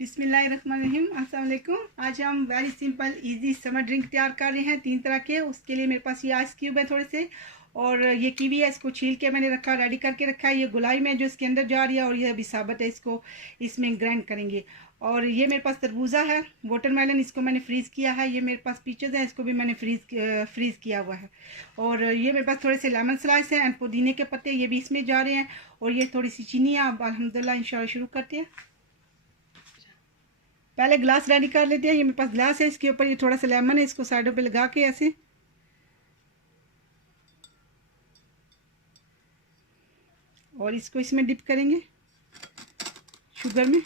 बिस्मिल्लाहिर्रहमानिर्रहीम। अस्सलाम वालेकुम। आज हम very simple easy summer drink तैयार कर रहे हैं 3 तरह के। उसके लिए मेरे पास ये आइस क्यूब है थोड़े से, और ये कीवी है, इसको छील के मैंने रखा, रेडी करके रखा है। ये गुलाई में जो इसके अंदर जा रही है, और ये अभी साबित है, इसको इसमें ग्राइंड करेंगे। और ये मेरे पास तरबूजा है, वाटरमेलन, इसको मैंने फ्रीज़ किया है। ये मेरे पास पीचेस हैं, इसको भी मैंने फ्रीज़ किया हुआ है। और ये मेरे पास थोड़े से लेमन स्लाइस हैं एंड पुदीने के पत्ते, ये भी इसमें जा रहे हैं। और ये थोड़ी सी चीनी है। अब अल्हम्दुलिल्लाह इंशाल्लाह शुरू करते हैं। पहले ग्लास रेडी कर लेते हैं। ये मेरे पास ग्लास है, इसके ऊपर ये थोड़ा सा लेमन है, इसको साइडों पे लगा के ऐसे, और इसको इसमें डिप करेंगे शुगर में।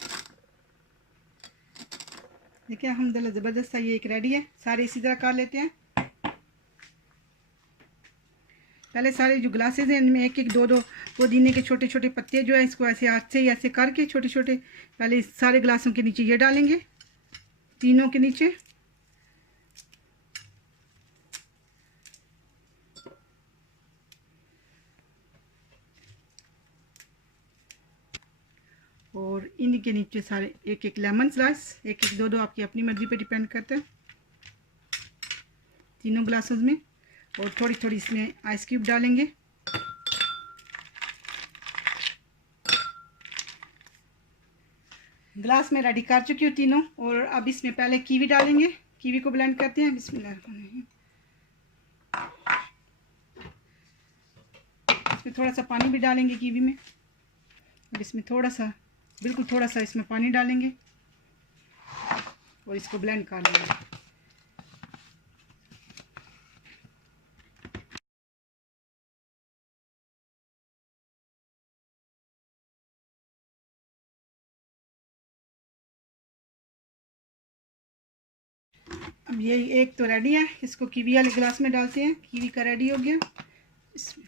देखिए अल्हम्दुलिल्लाह ज़बरदस्त सा ये एक रेडी है। सारे इसी तरह कर लेते हैं। पहले सारे जो ग्लासेस हैं इनमें एक एक दो दो पुदीने के छोटे छोटे पत्ते जो है, इसको ऐसे हाथ से ऐसे करके छोटे छोटे पहले इस सारे ग्लासों के नीचे ये डालेंगे, तीनों के नीचे। और इन्हीं के नीचे सारे एक एक लेमन स्लाइस, एक एक दो दो, आपकी अपनी मर्जी पे डिपेंड करता है, तीनों ग्लासेस में। और थोड़ी थोड़ी इसमें आइस क्यूब डालेंगे। ग्लास में रेडी कर चुकी हूँ तीनों। और अब इसमें पहले कीवी डालेंगे, कीवी को ब्लेंड करते हैं। बिस्मिल्लाह। इसमें थोड़ा सा पानी भी डालेंगे कीवी में। अब इसमें थोड़ा सा, बिल्कुल थोड़ा सा इसमें पानी डालेंगे और इसको ब्लेंड कर लेंगे। अब ये एक तो रेडी है, इसको कीवी वाले ग्लास में डालते हैं। कीवी का रेडी हो गया। इसमें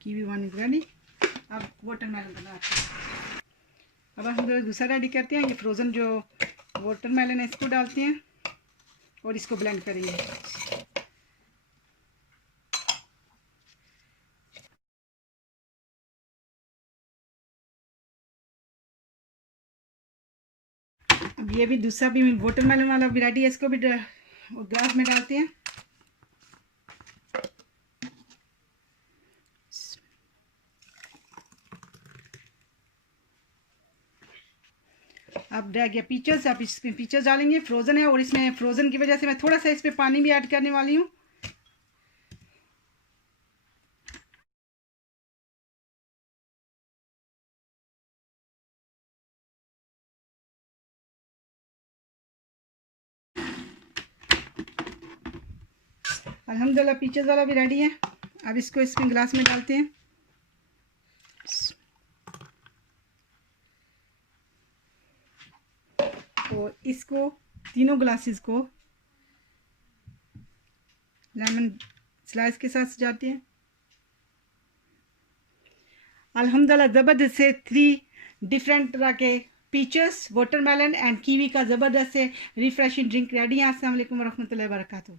कीवी वन इज रेडी। अब वाटरमेलन बनाते हैं। अब हम दूसरा रेडी करते हैं। ये फ्रोज़न जो वाटरमेलन है इसको डालते हैं और इसको ब्लेंड करेंगे। अब ये भी दूसरा भी वाटरमेलन वाला भी रेडी है, इसको भी ग्लास में डालते हैं। अब रह गया पीचेस। अब इसमें पीचेस डालेंगे, फ्रोज़न है, और इसमें फ्रोज़न की वजह से मैं थोड़ा सा इसमें पानी भी ऐड करने वाली हूँ। अल्हम्दुलिल्लाह पीचेस वाला भी रेडी है। अब इसको इसमें ग्लास में डालते हैं। और इसको तीनों ग्लासेस को लेमन स्लाइस के साथ सजाते हैं। अल्हम्दुलिल्लाह ज़बरदस्त से 3 डिफरेंट तरह के पीचेस, वाटरमेलन एंड कीवी का ज़बरदस्त से रिफ्रेशिंग ड्रिंक रेडी है। अस्सलाम वालेकुम वरहमतुल्लाहि वबरकातुहू।